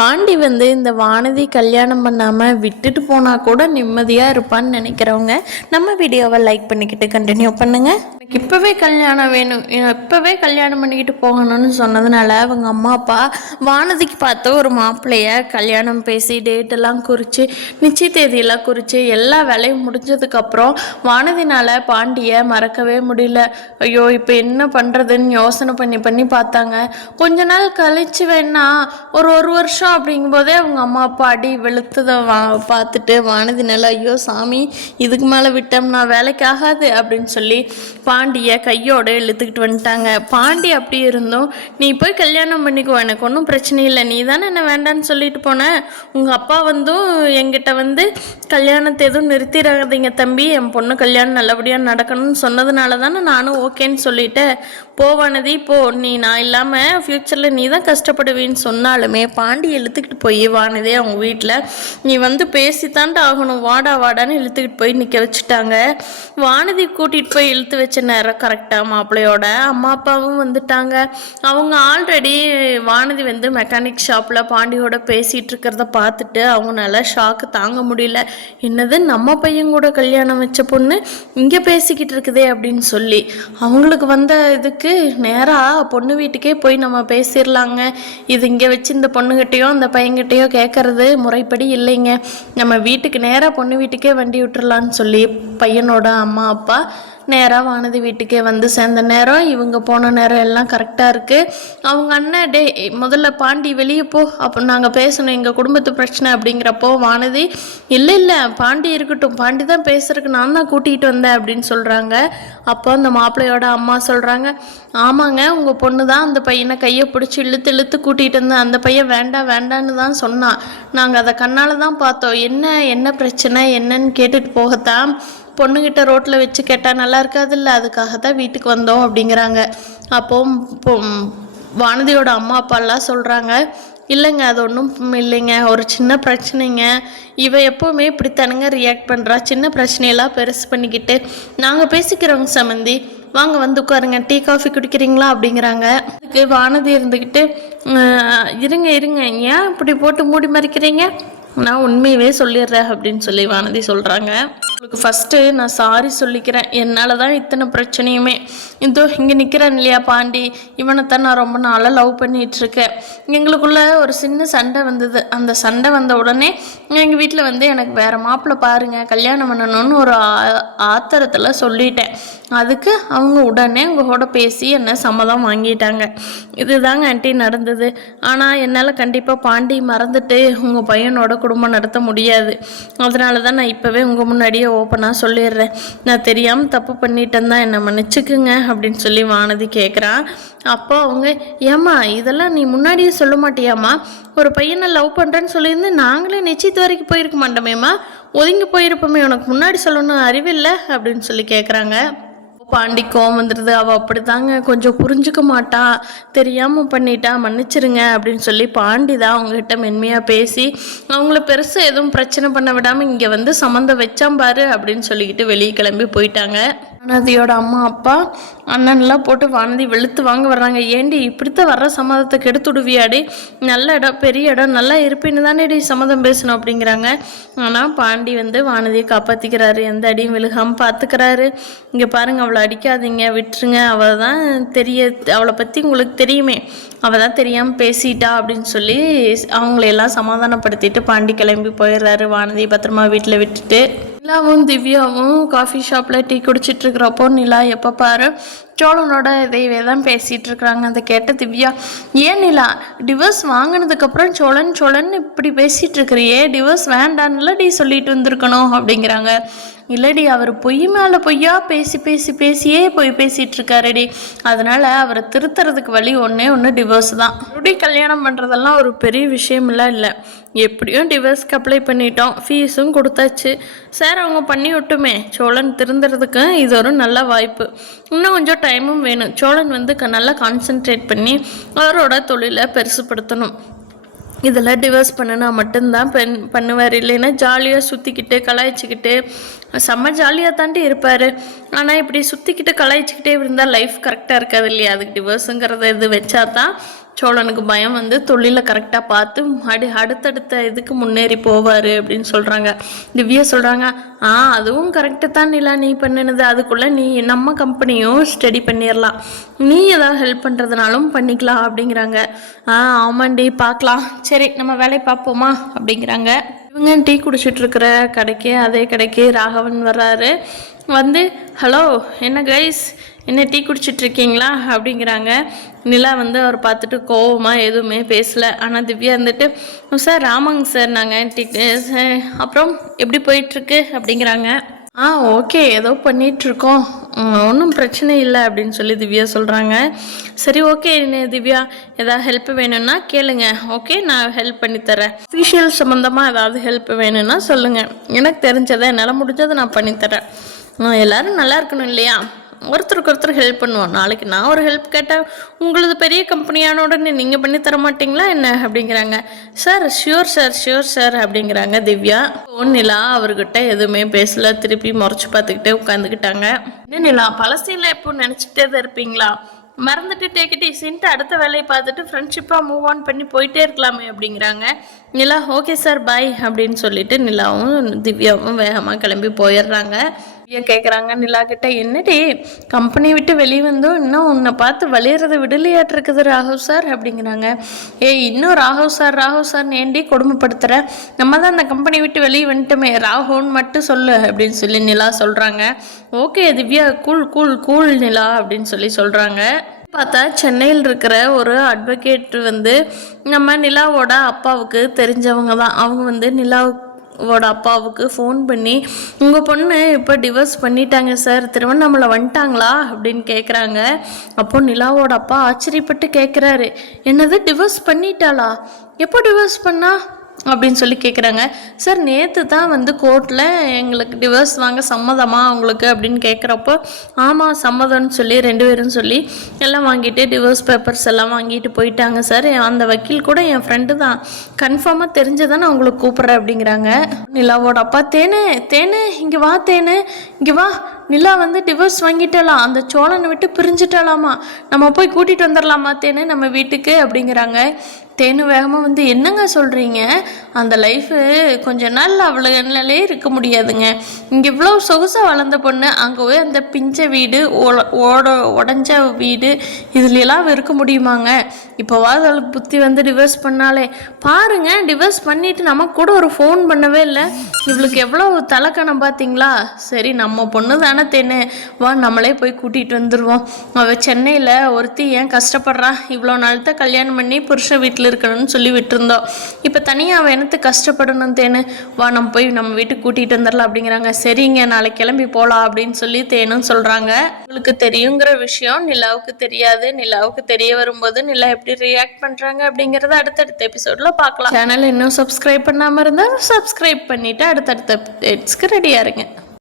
பாண்டி இந்த வானதி கல்யாணம் பண்ணாமல் விட்டுட்டு போனால் கூட நிம்மதியாக இருப்பான்னு நினைக்கிறவங்க நம்ம வீடியோவை லைக் பண்ணிக்கிட்டு கண்டினியூ பண்ணுங்கள். எனக்கு இப்போவே கல்யாணம் வேணும், இப்போவே கல்யாணம் பண்ணிக்கிட்டு போகணும்னு சொன்னதுனால அவங்க அம்மா அப்பா வானதிக்கு பார்த்த ஒரு மாப்பிள்ளைய கல்யாணம் பேசி டேட்டெல்லாம் குறித்து நிச்சய தேதியெல்லாம் குறித்து எல்லா வேலையும் முடிஞ்சதுக்கப்புறம் வானதினால் பாண்டியை மறக்கவே முடியல. ஐயோ இப்போ என்ன பண்ணுறதுன்னு யோசனை பண்ணி பார்த்தாங்க. கொஞ்ச நாள் கழிச்சு வேணா ஒரு வருஷம் அப்படிங்கும்போதே அவங்க அம்மா அப்பா அடி வெளுத்ததை பார்த்துட்டு வானதி நிலை ஐயோ சாமி இதுக்கு மேலே விட்டோம்னா வேலைக்கு ஆகாது அப்படின்னு சொல்லி பாண்டியை கையோடு இழுத்துக்கிட்டு வந்துட்டாங்க. பாண்டி அப்படி இருந்தோம், நீ போய் கல்யாணம் பண்ணிக்கோ, எனக்கு ஒன்றும் பிரச்சனை இல்லை, நீ தானே என்ன வேண்டான்னு சொல்லிட்டு போனேன், உங்கள் அப்பா என்கிட்ட கல்யாணத்தை எதுவும் நிறுத்திடாதீங்க தம்பி, என் பொண்ணு கல்யாணம் நல்லபடியாக நடக்கணும்னு சொன்னதுனால தானே நானும் ஓகேன்னு சொல்லிட்டேன், போவானதி போ, நான் இல்லாமல் ஃப்யூச்சரில் நீ தான் கஷ்டப்படுவேன்னு சொன்னாலுமே பாண்டி இழுத்துக்கிட்டு போய் வானதே அவங்க வீட்டில் நீ பேசித்தாண்டு ஆகணும், வாடான்னு இழுத்துக்கிட்டு போய் நிற்க வச்சுட்டாங்க. வானதி கூட்டிகிட்டு போய் இழுத்து வச்ச நேரம் கரெக்டாக மாப்பிள்ளையோட அம்மா அப்பாவும் வந்துட்டாங்க. அவங்க ஆல்ரெடி வானதி மெக்கானிக் ஷாப்பில் பாண்டியோட பேசிகிட்டு இருக்கிறத பார்த்துட்டு அவங்களால ஷாக்கு தாங்க முடியல. என்னது நம்ம பையன் கூட கல்யாணம் வச்ச பொண்ணு இங்கே பேசிக்கிட்டு இருக்குதே அப்படின்னு சொல்லி அவங்களுக்கு இதுக்கு நேராக பொண்ணு வீட்டுக்கே போய் நம்ம பேசிடலாங்க, இது இங்கே வச்சு இந்த பொண்ணுகிட்டையோ அந்த பையன்கிட்டையோ கேட்கறது முறைப்படி இல்லைங்க, நம்ம வீட்டுக்கு நேராக பொண்ணு வீட்டுக்கே வண்டி விட்டுறலான்னு சொல்லி பையனோட அம்மா அப்பா நேராக வானதி வீட்டுக்கே சேர்ந்த நேரம் இவங்க போன நேரம் எல்லாம் கரெக்டாக இருக்குது. அவங்க அண்ணன் முதல்ல பாண்டி வெளியே போ, அப்போ நாங்கள் பேசணும் எங்கள் குடும்பத்து பிரச்சனை அப்படிங்கிறப்போ வானதி இல்லை பாண்டி இருக்கட்டும், பாண்டி தான் பேசுறதுக்கு நான் தான் கூட்டிகிட்டு வந்தேன் அப்படின்னு சொல்கிறாங்க. அப்போ அந்த மாப்பிள்ளையோட அம்மா சொல்கிறாங்க, ஆமாங்க உங்கள் பொண்ணு தான் அந்த பையனை கையை பிடிச்சி இழுத்து கூட்டிகிட்டு வந்தேன், அந்த பையன் வேண்டான்னு தான் சொன்னான், நாங்கள் அதை கண்ணால் தான் பார்த்தோம், என்ன பிரச்சனை என்னன்னு கேட்டுட்டு போகத்தான் பொண்ணுக்கிட்ட ரோட்டில் வச்சு கேட்டால் நல்லா இருக்காதுல்ல, அதுக்காக தான் வீட்டுக்கு வந்தோம் அப்படிங்கிறாங்க. அப்போ வானதியோட அம்மா அப்பாலாம் சொல்கிறாங்க, இல்லைங்க அது ஒன்றும் இல்லைங்க, ஒரு சின்ன பிரச்சனைங்க, இவ எப்போவுமே இப்படித்தானுங்க ரியாக்ட் பண்ணுறா, சின்ன பிரச்சனையெல்லாம் பெருசு பண்ணிக்கிட்டு நாங்கள் பேசிக்கிறோங்க சம்மந்தி, வாங்க உட்காருங்க, டீ காஃபி குடிக்கிறீங்களா அப்படிங்கிறாங்க. அதுக்கு வானதி இருந்துக்கிட்டு இருங்க ஏன் இப்படி போட்டு மூடி மறைக்கிறீங்க, நான் உண்மையவே சொல்லிடுறேன் அப்படின்னு சொல்லி வானதி சொல்கிறாங்க. உங்களுக்கு ஃபஸ்ட்டு நான் சாரி சொல்லிக்கிறேன், என்னால் தான் இத்தனை பிரச்சனையுமே, இதோ இங்கே நிற்கிறேன் இல்லையா பாண்டி, இவனைத்தான் நான் ரொம்ப நாளாக லவ் பண்ணிகிட்ருக்கேன், எங்களுக்குள்ளே ஒரு சின்ன சண்டை வந்தது, அந்த சண்டை வந்த உடனே எங்கள் வீட்டில் எனக்கு வேறு மாப்பிள்ளை பாருங்கள் கல்யாணம் பண்ணணும்னு ஒரு ஆத்திரத்தில் சொல்லிட்டேன், அதுக்கு அவங்க உடனே உங்களோட பேசி என்ன சம்மதம் வாங்கிட்டாங்க, இதுதாங்க ஆண்டி நடந்தது. ஆனால் என்னால் கண்டிப்பாக பாண்டி மறந்துட்டு உங்கள் பையனோட குடும்பம் நடத்த முடியாது, அதனால தான் நான் இப்போவே உங்கள் முன்னாடியே ஓப்பனாக சொல்லிடுறேன், நான் தெரியாமல் தப்பு பண்ணிட்டேன் தான், என்னை மன்னிச்சுக்குங்க அப்படின்னு சொல்லி வானதி கேட்குறான். அப்போ அவங்க ஏம்மா இதெல்லாம் நீ முன்னாடியே சொல்ல மாட்டியாம்மா, ஒரு பையனை லவ் பண்ணுறேன்னு சொல்லியிருந்து நாங்களே நிச்சயத்து வரைக்கும் போயிருக்க மாட்டோமேம்மா, ஒதுங்கி போயிருப்போமே, உனக்கு முன்னாடி சொல்லணும் அறிவில்லை அப்படின்னு சொல்லி கேட்குறாங்க. பாண்டி கோவம் வந்துடுது, அவள் அப்படி தாங்க கொஞ்சம் புரிஞ்சுக்க மாட்டா, தெரியாமல் பண்ணிட்டா மன்னிச்சிருங்க அப்படின்னு சொல்லி பாண்டி தான் அவங்ககிட்ட மென்மையாக பேசி அவங்கள பெருசாக எதுவும் பிரச்சனை பண்ண விடாமல் இங்கே சம்மந்தம் வச்சாம்பாரு அப்படின்னு சொல்லிக்கிட்டு வெளியே கிளம்பி போயிட்டாங்க. வானதியோட அம்மா அப்பா அண்ணன்லாம் போட்டு வானதி வெளுத்து வாங்க வர்றாங்க, ஏண்டி இப்படித்தான் வர்ற சம்மதத்தை கெடுத்துடுவியாடி, நல்ல இடம் பெரிய இடம் நல்லா இருப்பின்னு தானே சம்மதம் பேசணும் அப்படிங்கிறாங்க. ஆனால் பாண்டி வானதியை காப்பாற்றிக்கிறாரு, எந்த அடியும் விழுகாமல் பார்த்துக்கிறாரு. இங்கே பாருங்கள் அவளை அடிக்காதீங்க விட்டுருங்க, அவள் தான் அவளை பற்றி உங்களுக்கு தெரியுமே, அவள் தான் தெரியாமல் பேசிட்டா அப்படின்னு சொல்லி அவங்களையெல்லாம் சமாதானப்படுத்திட்டு பாண்டி கிளம்பி போயிடுறாரு. வானதி பத்திரமா வீட்டில் விட்டுட்டு நிலாவும் திவ்யாவும் காஃபி ஷாப்பில் டீ குடிச்சிட்டு இருக்கிறப்போ நிலா எப்போ பாரு சோழனோட இதையவே தான் பேசிகிட்டு இருக்கிறாங்க. அதை கேட்ட திவ்யா, ஏன் நிலா டிவோர்ஸ் வாங்கினதுக்கப்புறம் சோழன் இப்படி பேசிகிட்டு இருக்கிறியே, டிவோர்ஸ் வேண்டான்னுலடி சொல்லிட்டு வந்திருக்கணும் அப்படிங்கிறாங்க. இல்லடி அவர் பொய் மேலே பொய்யா பேசியே போய் பேசிகிட்டு இருக்காருடி, அதனால் அவரை திருத்துறதுக்கு வழி ஒன்று டிவோர்ஸ் தான், மறுபடியும் கல்யாணம் பண்ணுறதெல்லாம் ஒரு பெரிய விஷயமெல்லாம் இல்லை, எப்படியும் டிவோர்ஸ்க்கு அப்ளை பண்ணிட்டோம், ஃபீஸும் கொடுத்தாச்சு, சார் அவங்க பண்ணி விட்டுமே, சோழன் திருந்துறதுக்கு இது ஒரு நல்ல வாய்ப்பு, இன்னும் கொஞ்சம் டைமும் வேணும், சோழன் நல்லா கான்சென்ட்ரேட் பண்ணி அவரோட தொழிலை பெருசுப்படுத்தணும், இதெல்லாம் டிவோர்ஸ் பண்ணினா மட்டும்தான் பண்ணுவார், இல்லைன்னா ஜாலியாக சுற்றிக்கிட்டு கலாய்ச்சிக்கிட்டு செம்ம ஜாலியாக தாண்டி இருப்பார், ஆனால் இப்படி சுற்றிக்கிட்டு கலாய்ச்சிக்கிட்டே இருந்தால் லைஃப் கரெக்டாக இருக்காது இல்லையா, அதுக்கு டிவோர்ஸுங்கிறத இது வச்சா தான் சோழனுக்கு பயம் வந்து தொழிலை கரெக்டாக பார்த்து அடுத்தடுத்த இதுக்கு முன்னேறி போவார் அப்படின்னு சொல்கிறாங்க. திவ்யா சொல்கிறாங்க, அதுவும் கரெக்டு தான் நிலா, நீ பண்ணினது. அதுக்குள்ளே நீ நம்ம கம்பெனியும் ஸ்டடி பண்ணிடலாம், நீ ஏதாவது ஹெல்ப் பண்ணுறதுனாலும் பண்ணிக்கலாம் அப்படிங்கிறாங்க. ஆமாண்டி பார்க்கலாம், சரி நம்ம வேலையை பார்ப்போமா அப்படிங்கிறாங்க. இவங்க டீ குடிச்சிட்டு இருக்கிற அதே கடைக்கு ராகவன் வர்றாரு. வந்து ஹலோ என்ன கைஸ், என்ன டீ குடிச்சிட்ருக்கீங்களா அப்படிங்கிறாங்க. நிலா வந்து அவர் பார்த்துட்டு கோவமாக எதுவுமே பேசலை. ஆனால் திவ்யா இருந்துட்டு, சார் ஆமாங்க சார், நாங்கள் டீ அப்புறம் எப்படி போயிட்டுருக்கு அப்படிங்கிறாங்க. ஓகே, ஏதோ பண்ணிகிட்ருக்கோம், ஒன்றும் பிரச்சனை இல்லை அப்படின்னு சொல்லி திவ்யா சொல்கிறாங்க. சரி ஓகே திவ்யா, ஏதாவது ஹெல்ப் வேணும்னா கேளுங்க, ஓகே நான் ஹெல்ப் பண்ணித்தரேன். அஃபிஷியல் சம்மந்தமாக ஏதாவது ஹெல்ப் வேணும்னா சொல்லுங்கள், எனக்கு தெரிஞ்சதை என்னால் முடிஞ்சதை நான் பண்ணித்தரேன். எல்லோரும் நல்லா இருக்கணும் இல்லையா, ஒருத்தருக்கு ஒருத்தர் ஹெல்ப் பண்ணுவோம். நாளைக்கு நான் ஒரு ஹெல்ப் கேட்டால் உங்களது பெரிய கம்பெனியான உடனே நீங்கள் பண்ணி தர மாட்டிங்களா என்ன அப்படிங்கிறாங்க. சார் ஷியோர் சார் அப்படிங்கிறாங்க திவ்யா. நிலா அவர்கிட்ட எதுவுமே பேசல, திருப்பி முறைச்சி பார்த்துக்கிட்டே உட்காந்துக்கிட்டாங்க. என்ன நிலா, பழசையில் எப்போ நினச்சிக்கிட்டே தான் இருப்பீங்களா, மறந்துட்டு டேக் இட் ஈஸின்ட்டு அடுத்த வேலையை பார்த்துட்டு ஃப்ரெண்ட்ஷிப்பாக மூவ் ஆன் பண்ணி போயிட்டே இருக்கலாமே அப்படிங்கிறாங்க. நிலா ஓகே சார் பாய் அப்படின்னு சொல்லிட்டு நிலாவும் திவ்யாவும் வேகமாக கிளம்பி போயிடுறாங்க. திவ்யா கேட்குறாங்க நிலா கிட்ட, என்னடி கம்பெனி விட்டு வெளியே வந்தோம், இன்னும் உன்னை பார்த்து வலியறதை விடலையாட்டு இருக்குது ராகவ் சார் அப்படிங்கிறாங்க. இன்னும் ராகவ் சார் ஏண்டி கொடுமைப்படுத்துகிற, நம்ம தான் அந்த கம்பெனி விட்டு வெளியே வந்துட்டோமே, ராகவன் மட்டும் சொல்லு அப்படின்னு சொல்லி நிலா சொல்கிறாங்க. ஓகே திவ்யா, கூல் நிலா அப்படின்னு சொல்லி சொல்கிறாங்க. பார்த்தா சென்னையில் இருக்கிற ஒரு அட்வொகேட் வந்து நம்ம நிலாவோட அப்பாவுக்கு தெரிஞ்சவங்க தான். அவங்க வந்து நிலாவோட அப்பாவுக்கு ஃபோன் பண்ணி, உங்கள் பொண்ணு இப்போ டிவோர்ஸ் பண்ணிட்டாங்க சார், திருவண்ணாமலை வந்துட்டாங்களா அப்படின்னு கேட்குறாங்க. அப்போ நிலாவோட அப்பா ஆச்சரியப்பட்டு கேட்குறாரு, என்னது டிவோர்ஸ் பண்ணிட்டாளா, எப்போ டிவோர்ஸ் பண்ணா அப்படின்னு சொல்லி கேட்குறாங்க. சார் நேற்று தான் வந்து கோர்ட்டில் எங்களுக்கு டிவோர்ஸ் வாங்க சம்மதமா அவங்களுக்கு அப்படின்னு கேட்குறப்போ, ஆமாம் சம்மதம்னு சொல்லி 2 பேரும் சொல்லி எல்லாம் வாங்கிட்டு டிவோர்ஸ் பேப்பர்ஸ் எல்லாம் வாங்கிட்டு போயிட்டாங்க சார். அந்த வக்கீல் கூட என் ஃப்ரெண்டு தான், கன்ஃபார்மாக தெரிஞ்சதான் நான் உங்களுக்கு கூப்பிட்றேன் அப்படிங்கிறாங்க. நிலாவோட அப்பா, தேனு இங்கே வா, இங்கே வா, நிலா வந்து டிவோர்ஸ் வாங்கிட்டாலாம், அந்த சோழனை விட்டு பிரிஞ்சுட்டாலாமா, நம்ம போய் கூட்டிகிட்டு வந்துடலாமா தேனு நம்ம வீட்டுக்கு அப்படிங்கிறாங்க. தேனு வேகமாக வந்து, என்னங்க சொல்கிறீங்க, அந்த லைஃபு கொஞ்ச நாள் அவ்வளோனாலே இருக்க முடியாதுங்க, இங்கே இவ்வளோ சொகுசாக வளர்ந்த பொண்ணு அங்கே போய் அந்த பிஞ்ச வீடு உடஞ்ச வீடு இதுலெல்லாம் இருக்க முடியுமாங்க, இப்போவாது அவளுக்கு புத்தி வந்து டிவோர்ஸ் பண்ணாலே பாருங்க, டிவோர்ஸ் பண்ணிவிட்டு நமக்கு கூட ஒரு ஃபோன் பண்ணவே இல்லை, இவளுக்கு எவ்வளோ தலைக்கணம் பார்த்தீங்களா, சரி நம்ம பொண்ணு தானே தேனு, வா நம்மளே போய் கூட்டிகிட்டு வந்துடுவோம், அவள் சென்னையில் ஒருத்தி ஏன் கஷ்டப்படுறா, இவ்வளோ நாள் தான் கல்யாணம் பண்ணி புருஷன் வீட்டில் இருக்கணும்னு சொல்லி விட்டுருந்தோம், இப்போ தனியாக அவன் எனக்கு கஷ்டப்படணும் தேனு, வா நம்ம போய் நம்ம வீட்டுக்கு கூட்டிகிட்டு வந்துடலாம் அப்படிங்கிறாங்க. சரிங்க நாளைக்கு கிளம்பி போகலாம் அப்படின்னு சொல்லி தேனும் சொல்கிறாங்க. உங்களுக்கு தெரியுங்கிற விஷயம் நிலாவுக்கு தெரியாது, நிலாவுக்கு தெரிய வரும்போது நிலா எப்படி ரியாக்ட் பண்ணுறாங்க அப்படிங்கிறத அடுத்தடுத்த எபிசோடில் பார்க்கலாம். சேனல் இன்னும் சப்ஸ்கிரைப் பண்ணாமல் இருந்தால் சப்ஸ்கிரைப் பண்ணிவிட்டு அடுத்தடுத்த அப்டேட்ஸ்க்கு ரெடியாக இருங்க.